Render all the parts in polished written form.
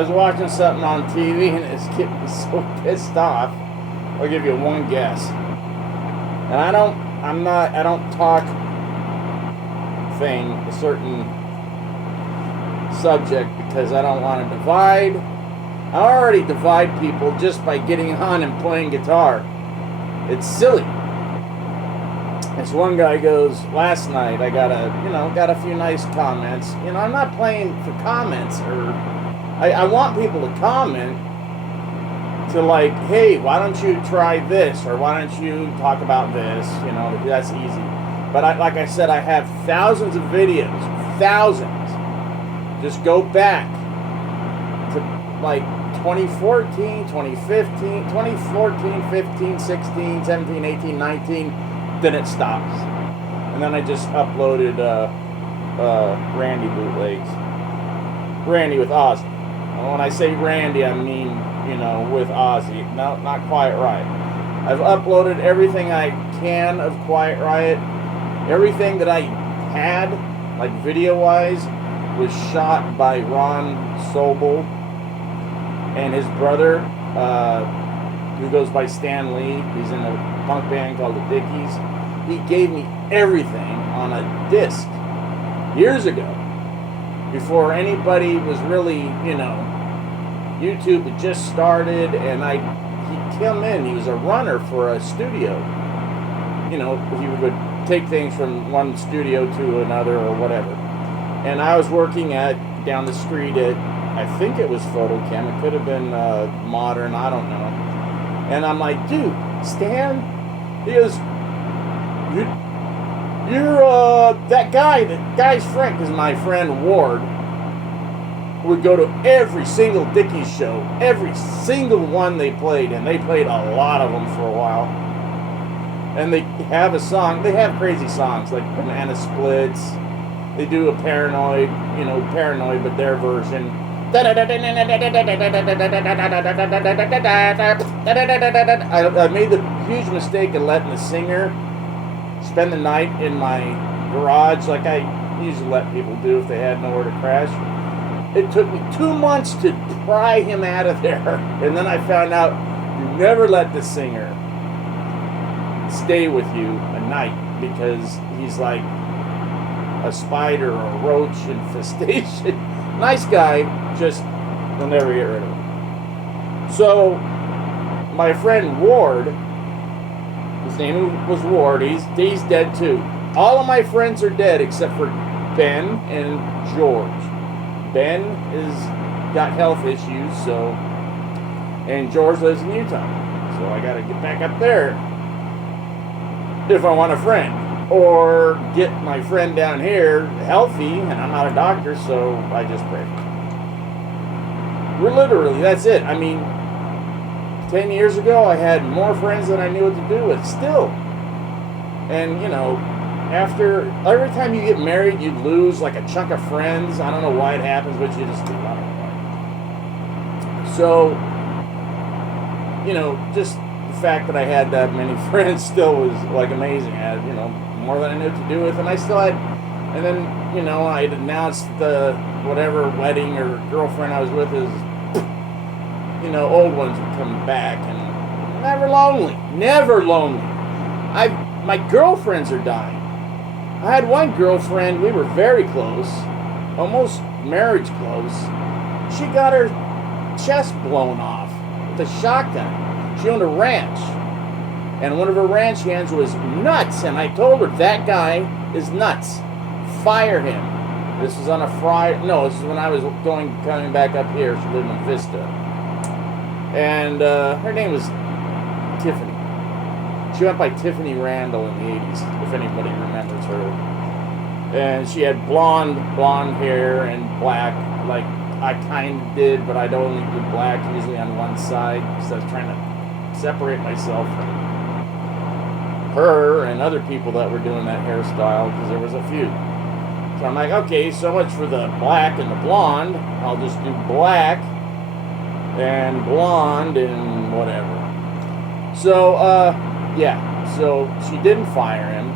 I was watching something on TV and it's getting me so pissed off. I'll give you one guess. And I don't talk a certain subject because I don't want to divide. I already divide people just by getting on and playing guitar. It's silly. This one guy goes, last night I got a few nice comments. I'm not playing for comments, or I want people to comment to like, hey, why don't you try this, or why don't you talk about this? That's easy. But like I said, I have thousands of videos, thousands. Just go back to like 2014, 2015, 2014, 15, 16, 17, 18, 19, then it stops. And then I just uploaded Randy bootlegs. Randy with Ozzy. And when I say Randy, I mean, with Ozzy. No, not Quiet Riot. I've uploaded everything I can of Quiet Riot. Everything that I had, like video-wise, was shot by Ron Sobel and his brother, who goes by Stan Lee. He's in a punk band called the Dickies. He gave me everything on a disc years ago, before anybody was really, YouTube had just started, and he'd come in. He was a runner for a studio. He would take things from one studio to another or whatever. And I was working down the street at, I think it was Photochem. It could have been Modern, I don't know. And I'm like, dude, Stan? He goes, you're that guy's Frank is my friend Ward. Would go to every single Dickies show, every single one they played, and they played a lot of them for a while. And they have a song, they have crazy songs like Banana Splits. They do a Paranoid, Paranoid, but their version. I made the huge mistake of letting the singer spend the night in my garage, like I usually let people do if they had nowhere to crash. It took me 2 months to pry him out of there, and then I found out you never let the singer stay with you a night, because he's like a spider or a roach infestation. Nice guy, just you'll never get rid of him. So my friend Ward, his name was Ward, he's dead too. All of my friends are dead except for Ben and George. Ben is got health issues, and George lives in Utah, so I gotta get back up there if I want a friend, or get my friend down here healthy, and I'm not a doctor, so I just pray. We're literally, that's it. I mean, 10 years ago, I had more friends than I knew what to do with, still. And, after, every time you get married, you lose like a chunk of friends. I don't know why it happens, but you just do. I don't know. So, just the fact that I had that many friends still was like amazing. I had, more than I knew what to do with, and I still had, and then, I'd announced the whatever wedding or girlfriend I was with is, old ones would come back, and never lonely. My girlfriends are dying. I had one girlfriend, we were very close, almost marriage close. She got her chest blown off with a shotgun. She owned a ranch. And one of her ranch hands was nuts. And I told her, that guy is nuts. Fire him. This was on a Friday. No, this is when I was coming back up here. She lived in Vista. And her name was Tiffany. She went by Tiffany Randall in the 80s, if anybody remembers her. And she had blonde hair and black, like I kind of did, but I'd only do black usually on one side because I was trying to separate myself from her and other people that were doing that hairstyle, because there was a few. So I'm like, okay, so much for the black and the blonde. I'll just do black and blonde and whatever. So, yeah, so she didn't fire him.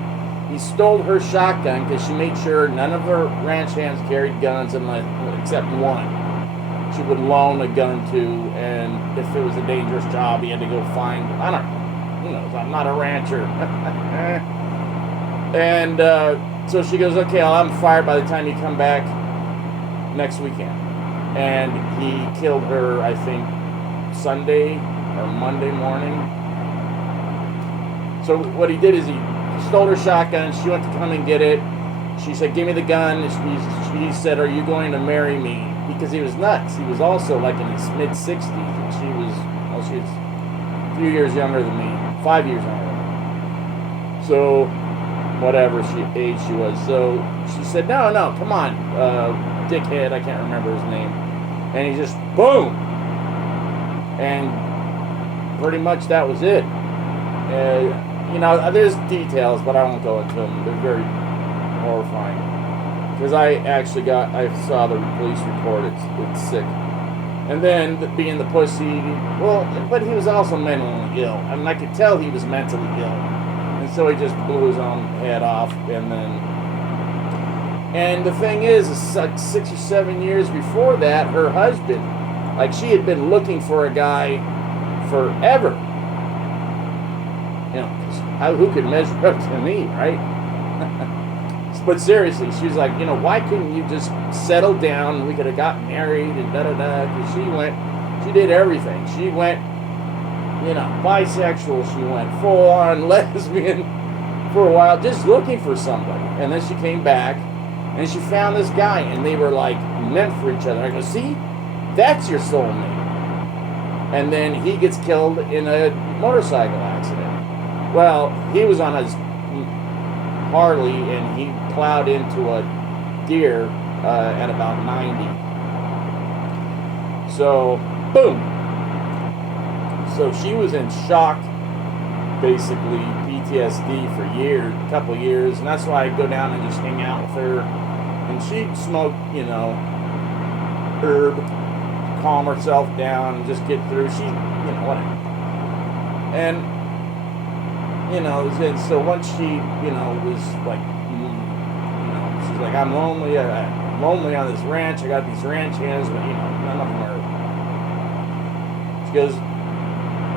He stole her shotgun because she made sure none of her ranch hands carried guns except one. She would loan a gun to, and if it was a dangerous job, he had to go find, I don't know. Who knows? I'm not a rancher. And so she goes, okay, I'll have him fired by the time you come back next weekend. And he killed her, I think, Sunday or Monday morning. So what he did is he stole her shotgun. She went to come and get it. She said, give me the gun. He said, are you going to marry me? Because he was nuts. He was also like in his mid-60s. And she was a few years younger than me. 5 years younger than me. So, whatever age she was. So, she said, no, come on, dickhead, I can't remember his name. And he just, boom! And pretty much that was it. You know, there's details, but I won't go into them. They're very horrifying. Because I saw the police report. It's sick. And then being the pussy, well, but he was also mentally ill. I mean, I could tell he was mentally ill. And so he just blew his own head off. And the thing is like 6 or 7 years before that, her husband, like she had been looking for a guy forever. You know, who could measure up to me, right? But seriously, she was like, you know, why couldn't you just settle down and we could have got married and da-da-da? Because she did everything. She went, you know, bisexual. She went full-on lesbian for a while, just looking for somebody. And then she came back and she found this guy and they were like meant for each other. I go, see, that's your soulmate. And then he gets killed in a motorcycle accident. Well, he was on his Harley and he plowed into a deer at about 90. So, boom. So she was in shock, basically PTSD for a couple years, and that's why I go down and just hang out with her. And she'd smoke, you know, herb, calm herself down, and just get through. She, you know, whatever. And you know, and so once she, you know, was like, you know, she's like, I'm lonely on this ranch. I got these ranch hands, but, you know, none of them are. She goes,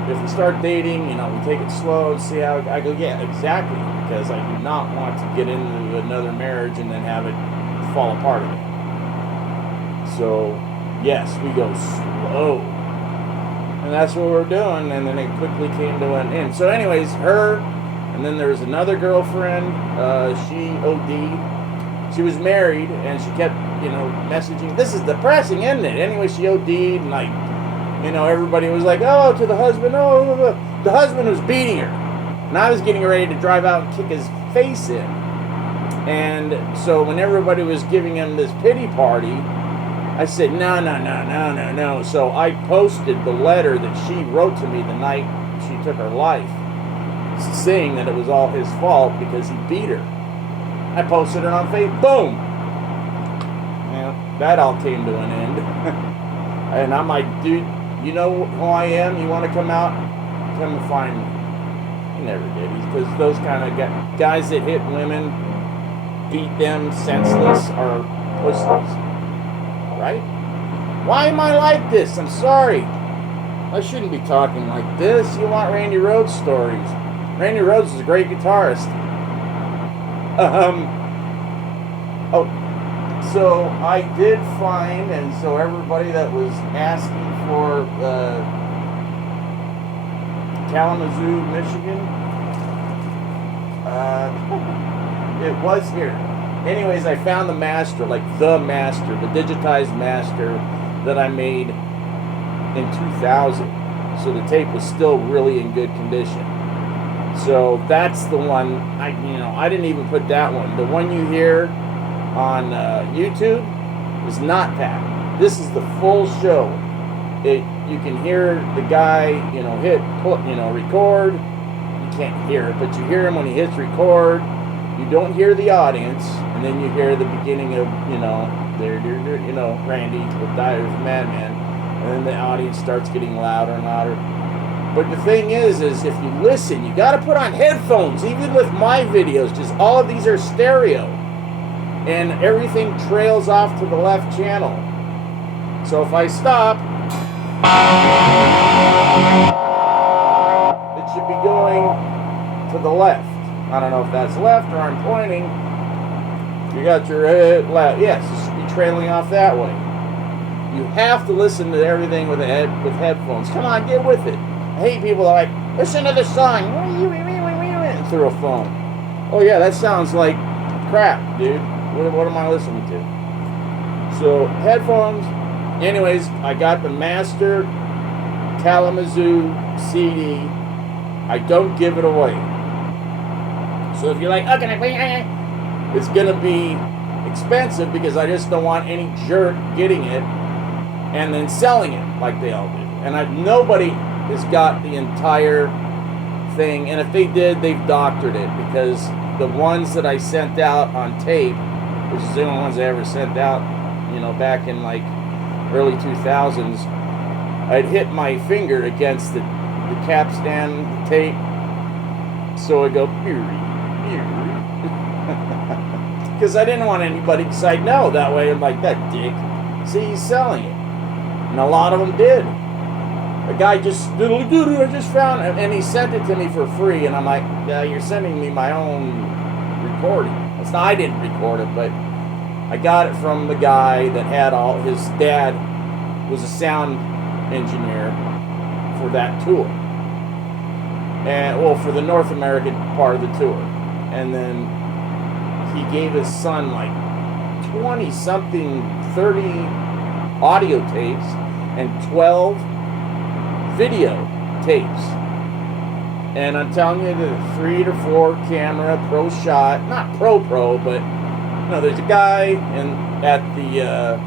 if we start dating, you know, we take it slow and see how. I go, yeah, exactly, because I do not want to get into another marriage and then have it fall apart again. So, yes, we go slow. And that's what we're doing, and then it quickly came to an end. So anyways, her, and then there was another girlfriend, she OD'd. She was married, and she kept, you know, messaging, this is depressing, isn't it? Anyway, she OD'd, and like, you know, everybody was like, oh, to the husband, oh, the husband was beating her. And I was getting ready to drive out and kick his face in. And so when everybody was giving him this pity party, I said, no. So I posted the letter that she wrote to me the night she took her life, saying that it was all his fault because he beat her. I posted it on Facebook. Boom! Yeah, that all came to an end. And I'm like, dude, you know who I am? You want to come out? Come and find me. He never did. Because those kind of guys that hit women, beat them senseless, are pussies. Right? Why am I like this? I'm sorry. I shouldn't be talking like this. You want Randy Rhoads stories. Randy Rhoads is a great guitarist. Oh, so I did find, and so everybody that was asking for Kalamazoo, Michigan, it was here. Anyways, I found the master, like the master, the digitized master that I made in 2000. So the tape was still really in good condition. So that's the one. I didn't even put that one. The one you hear on YouTube is not that. This is the full show. You can hear the guy, record. You can't hear it, but you hear him when he hits record. You don't hear the audience, and then you hear the beginning of, Randy with Dyer's Madman, and then the audience starts getting louder and louder. But the thing is if you listen, you got to put on headphones. Even with my videos, just all of these are stereo, and everything trails off to the left channel. So if I stop, it should be going to the left. I don't know if that's left or I'm pointing. You got your head left. Yes, it should be trailing off that way. You have to listen to everything with headphones. Come on, get with it. I hate people that are like, listen to the song through a phone. Oh yeah, that sounds like crap, dude. What am I listening to? So headphones. Anyways, I got the master Kalamazoo CD. I don't give it away. So if you're like, oh, can I play? It's going to be expensive because I just don't want any jerk getting it and then selling it like they all do. And nobody has got the entire thing. And if they did, they've doctored it, because the ones that I sent out on tape, which is the only ones I ever sent out, back in like early 2000s, I'd hit my finger against the capstan tape. So I go, because I didn't want anybody to say no. That way I'm like, that dick. See, he's selling it. And a lot of them did. A guy just, I just found it, and he sent it to me for free, and I'm like, yeah, you're sending me my own recording. I didn't record it, but I got it from the guy that had his dad was a sound engineer for that tour. And, for the North American part of the tour. And then he gave his son like 20-something, 30 audio tapes and 12 video tapes. And I'm telling you, the 3 to 4 camera pro shot, not pro, but there's a guy at the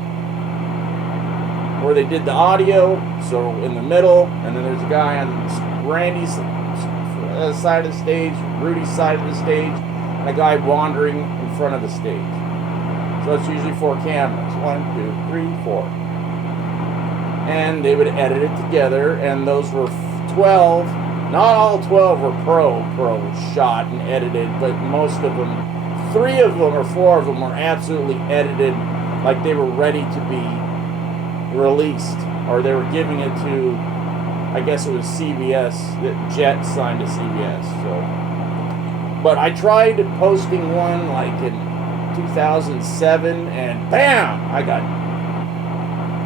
where they did the audio, so in the middle, and then there's a guy on Randy's side of the stage, Rudy's side of the stage, and a guy wandering in front of the stage. So it's usually 4 cameras. 1, 2, 3, 4. And they would edit it together, and those were 12. Not all 12 were pro shot and edited, but most of them, 3 of them or 4 of them were absolutely edited, like they were ready to be released, or they were giving it to, I guess it was CBS, that Jet signed to CBS. So, but I tried posting one like in 2007, and bam, I got.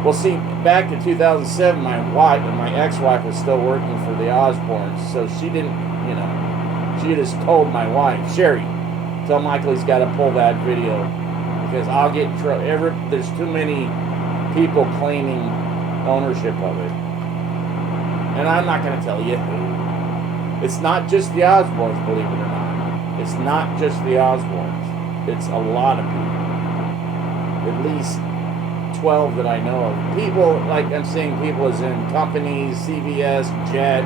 Well, see, back in 2007, my ex-wife was still working for the Osbournes, so she didn't, she just told my wife, Sherry, tell Michael he's got to pull that video, because I'll get in trouble. There's too many people claiming ownership of it. And I'm not going to tell you who. It's not just the Osbournes, believe it or not. It's not just the Osbournes. It's a lot of people. At least 12 that I know of. People, like I'm saying, people as in companies, CBS, Jet,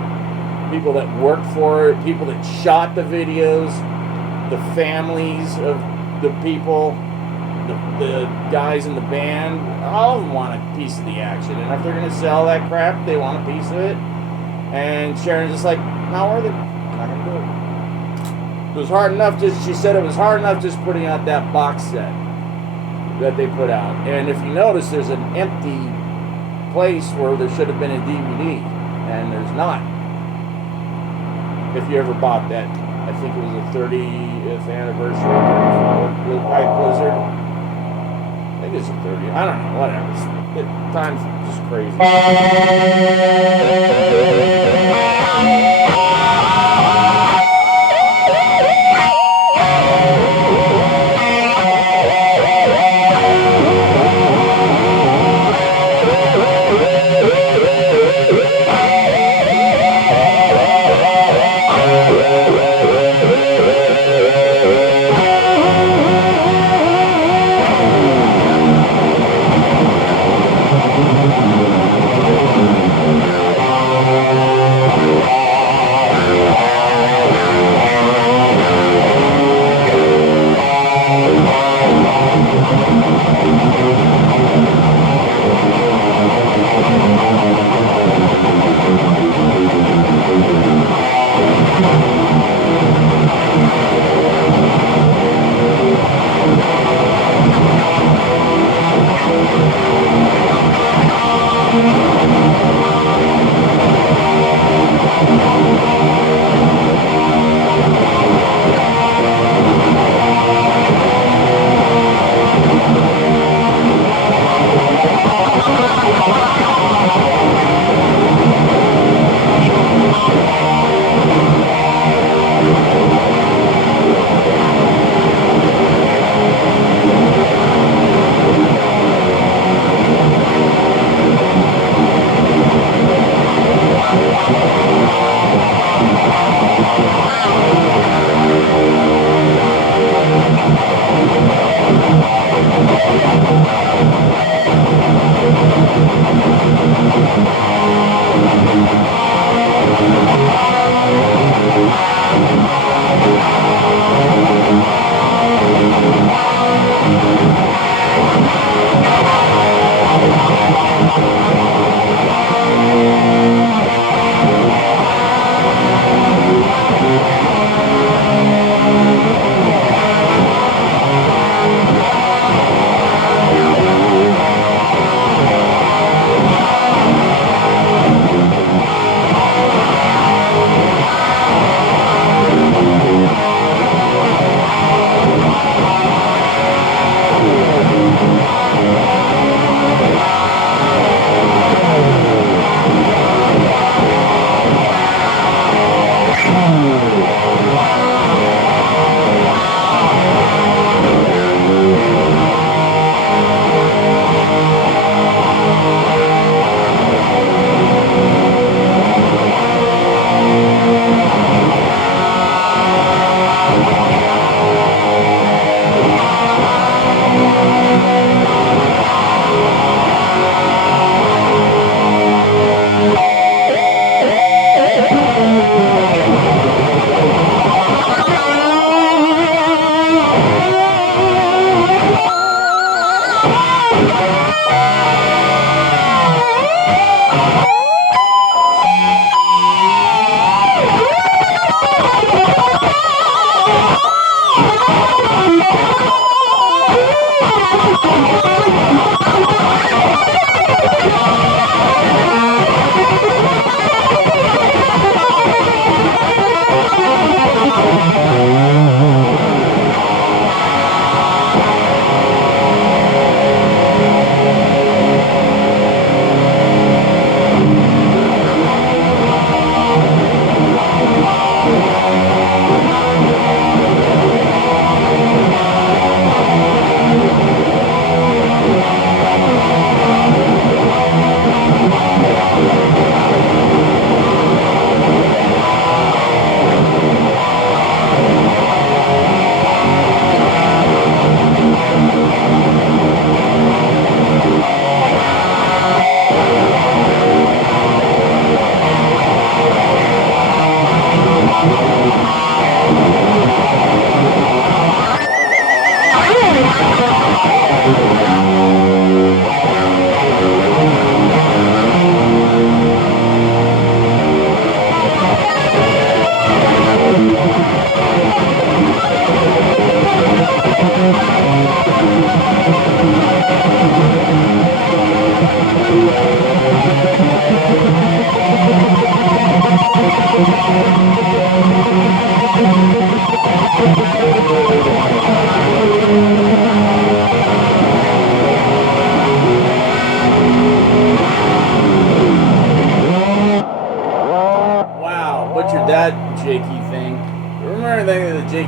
people that work for it, people that shot the videos, the families of the people, the guys in the band, all of them want a piece of the action. And if they're going to sell that crap, they want a piece of it. And Sharon's just like, not worth it. I'm not going to do it. It was hard enough, she said it was hard enough just putting out that box set that they put out. And if you notice, there's an empty place where there should have been a DVD, and there's not. If you ever bought that, I think it was a 30th anniversary, 34th, with White Blizzard. I think it's a 30th. I don't know, whatever. Time's just crazy.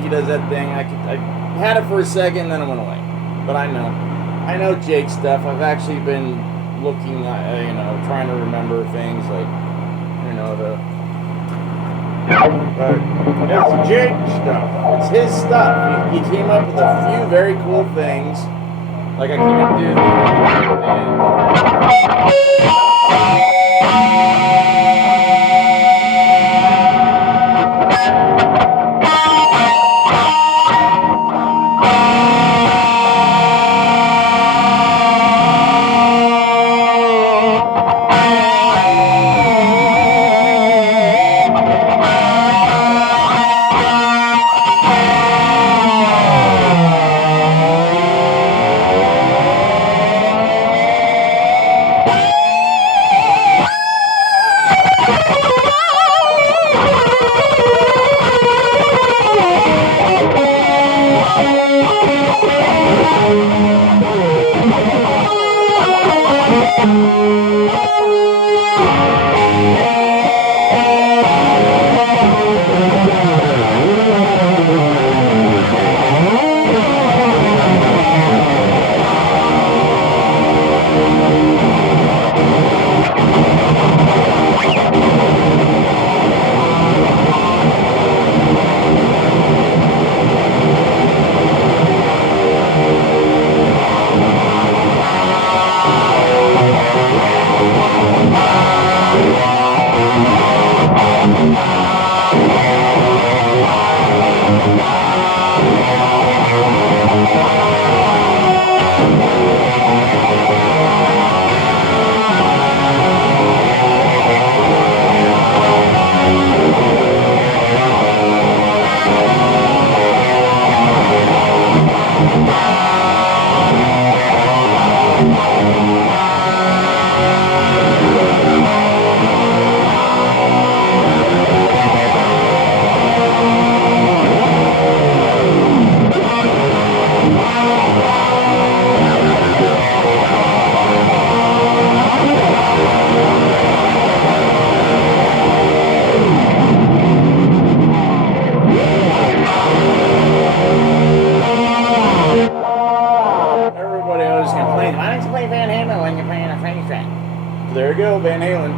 Jakey does that thing. I had it for a second, then it went away. But I know Jake stuff. I've actually been looking, trying to remember things like, it's Jake stuff. It's his stuff. He came up with a few very cool things. Like I can't do. There you go, Van Halen.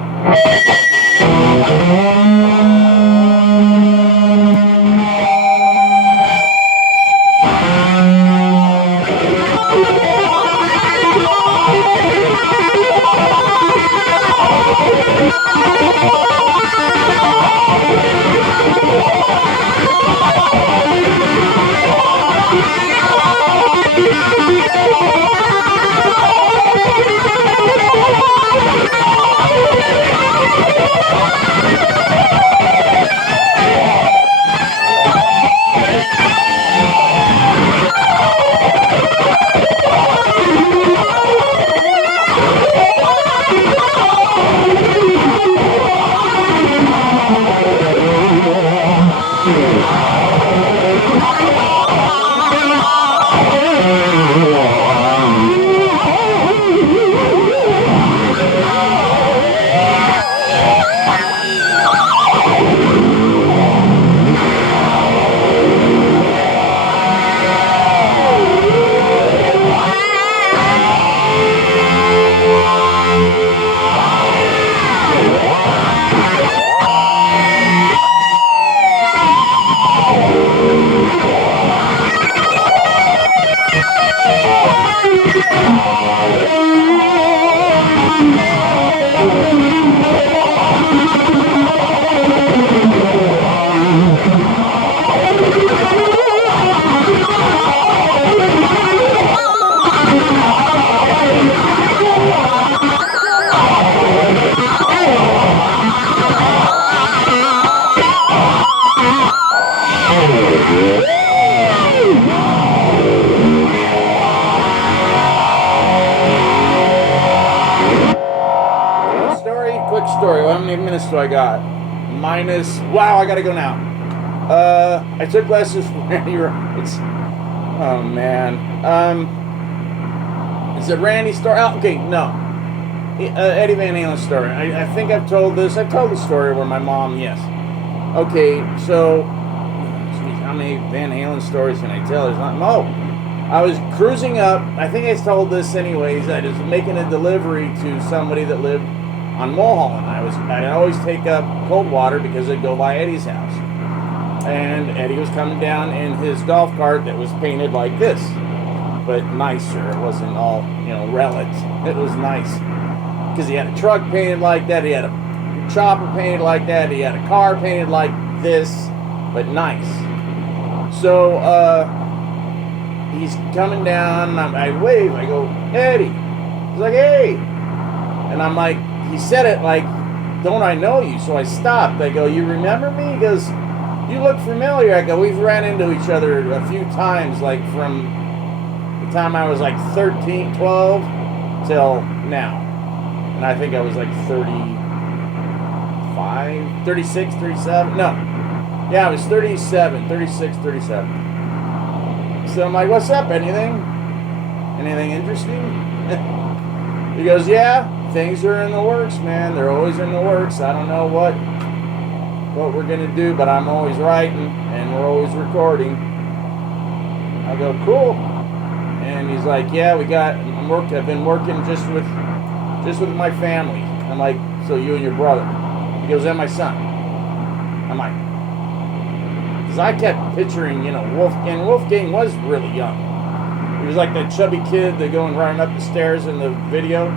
Quick story. How many minutes do I got? Minus. Wow, I gotta go now. I took lessons from Randy. Oh man. Is it Randy's story? Oh, okay, no. Eddie Van Halen story. I think I've told this. I've told the story where my mom. Yes. Okay, so. Geez, how many Van Halen stories can I tell? There's not. No. I was cruising up. I think I told this anyways. I was making a delivery to somebody that lived on Mulholland. I'd always take up Coldwater because I'd go by Eddie's house. And Eddie was coming down in his golf cart that was painted like this, but nicer. It wasn't all, relics. It was nice because he had a truck painted like that. He had a chopper painted like that. He had a car painted like this, but nice. So he's coming down, and I wave. I go, Eddie. He's like, hey. And I'm like, he said it like, don't I know you? So I stopped. I go, you remember me? He goes, you look familiar. I go, we've ran into each other a few times, like from the time I was like 13, 12 till now. And I think I was like 35, 36, 37. No. Yeah, I was 37, 36, 37. So I'm like, what's up? Anything? Anything interesting? He goes, yeah, things are in the works, man. They're always in the works. I don't know what we're going to do, but I'm always writing and we're always recording. I go, cool. And he's like, yeah, I've been working just with my family. I'm like, so you and your brother? He goes, and my son. I'm like, because I kept picturing, Wolfgang was really young. He was like that chubby kid that going running up the stairs in the video.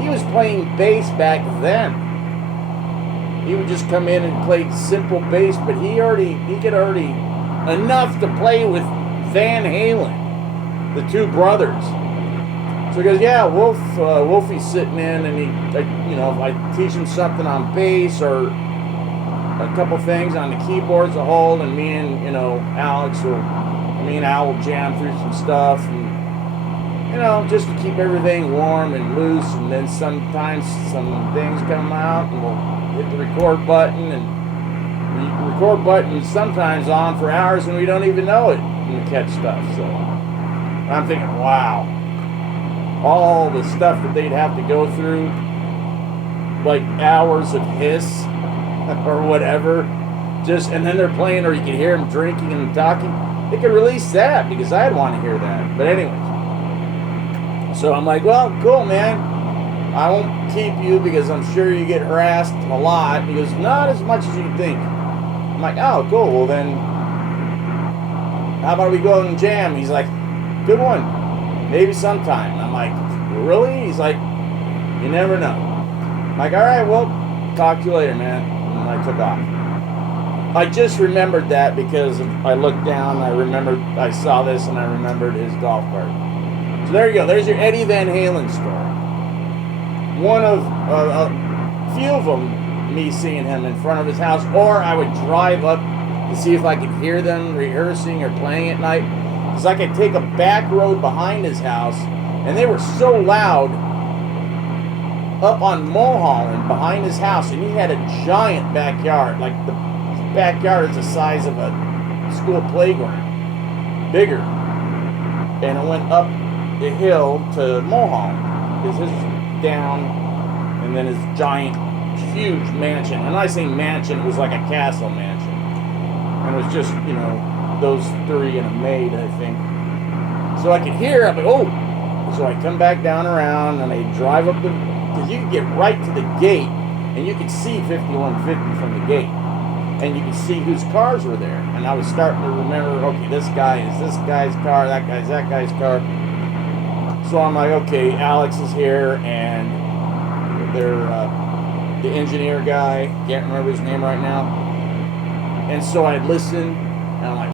He was playing bass back then. He would just come in and play simple bass, but he could already enough to play with Van Halen, the two brothers. So he goes, yeah, Wolfie's sitting in, and if I teach him something on bass or a couple things on the keyboards to hold, and me and Al will jam through some stuff, and just to keep everything warm and loose. And then sometimes some things come out, and we'll hit the record button, and the record button is sometimes on for hours, and we don't even know it, and we catch stuff. So I'm thinking, wow, all the stuff that they'd have to go through, like hours of hiss or whatever, and then they're playing, or you can hear them drinking and talking. They could release that because I'd want to hear that. But anyways, so I'm like, well, cool, man. I won't keep you because I'm sure you get harassed a lot. He goes, not as much as you think. I'm like, oh, cool. Well, then, how about we go and jam? He's like, good one. Maybe sometime. I'm like, really? He's like, you never know. I'm like, all right, well, talk to you later, man. And I took off. I just remembered that because I looked down, I saw this, and I remembered his golf cart. So there you go. There's your Eddie Van Halen story. One of a few of them, me seeing him in front of his house, or I would drive up to see if I could hear them rehearsing or playing at night. Because I could take a back road behind his house, and they were so loud up on Mulholland behind his house, and he had a giant backyard. Like the backyard is the size of a school playground, bigger, and it went up the hill to Mulholland. His down, and then his giant, huge mansion. And I say mansion, it was like a castle mansion, and it was just those three and a maid, I think. So I could hear. I'm like, oh. So I come back down around, and I drive up because you could get right to the gate, and you could see 5150 from the gate. And you could see whose cars were there. And I was starting to remember, okay, this guy is this guy's car, that guy's that guy's car. So I'm like, okay, Alex is here, and the engineer guy, can't remember his name right now. And so I listened, and I'm like,